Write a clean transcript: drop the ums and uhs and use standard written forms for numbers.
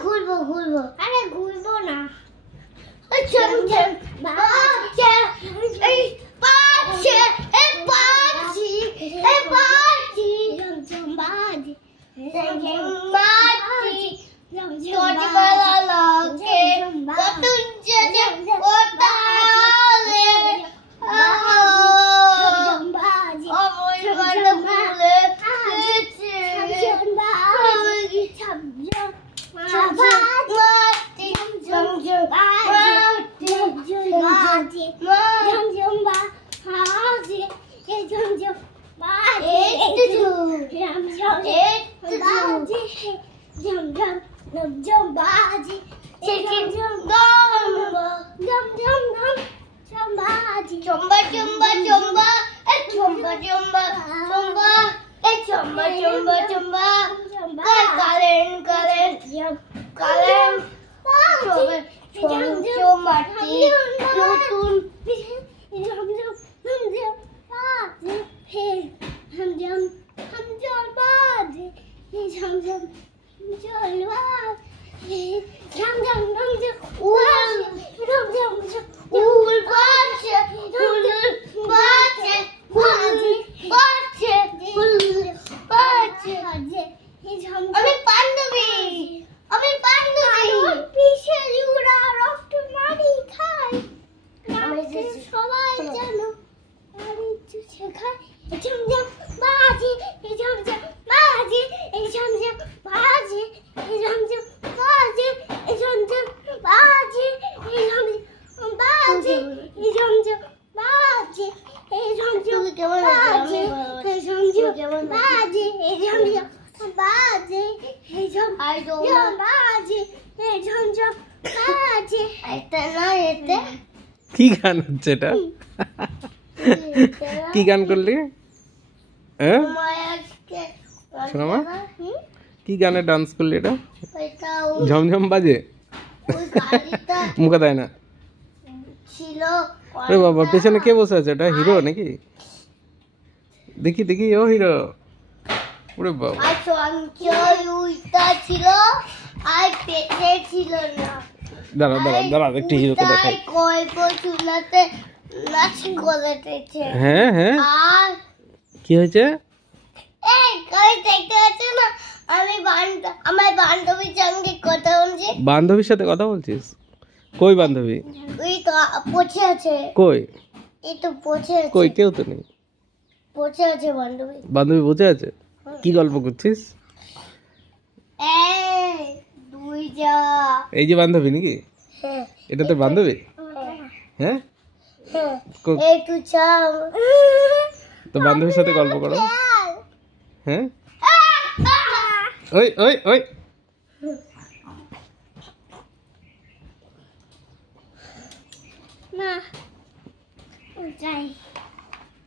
ঘুরবো ঘুরবো আরে ঘুরবো না চমচম বাজে এই বাজে এই বাজি এই বাজি চমচম বাজে চমচম বাজি চটি বালা লাগে কতুন যে ওতালে চমচম বাজি ওই বালা ফুলে চমচম বাজি চমচম বাজি চমচম বাজি বাজি চমচম বাজি চমচম বাজি চমচম বাজি চম্বা চম্বা চম্বা চম্বা চম্বা চম্বা চম্বা চম্বা চম্বা কালেন কালেন কালেন চমচম মাটি নতুন আমি পান্ডবী আমি পান্ডবী পিছের উড়া রক্ত মারি খাই সবাই জানো আরে চুষে খাই ঝমঝম বাজি ঝমঝম বাজি ঝমঝম বাজি ঝমঝম বাজি ঝমঝম বাজি ঝমঝম বাজি ঝমঝম বাজি ঝমঝম বাজি ঝমঝম বাজি ঝমঝম বাজি ঝমঝম বাজি ঝমঝম বাজি এটা না এটা কি গান হচ্ছে এটা কি গান করলি হ্যাঁ শোনা মা কি গানে ডান্স করলি এটা ঝমঝম বাজে মুখে দেয় না আরে বাবা পেছনে কে বসে আছে এটা হিরো নাকি দেখি দেখি ও হিরো ওরে বাবা ছিল আর পেটে ছিল না দাঁড়া দাঁড়া দাঁড়া একটু হিরোকে দেখাই হ্যাঁ হ্যাঁ কি হয়েছে আমার বান্ধবীর সঙ্গে কথা বলছি বান্ধবীর সাথে কথা বলছিস কই বান্ধবী ওই তো পচে আছে কই এই তো পচে আছে কই কেউ তো নেই পচে আছে বান্ধবী বান্ধবী বসে আছে কি গল্প করছিস দুই যা এই যে বান্ধবী নাকি হ্যাঁ এটা তোর বান্ধবী হ্যাঁ এই তুই চাও তো বান্ধবীর সাথে গল্প করো হ্যাঁ ওই ওই ওই না যাই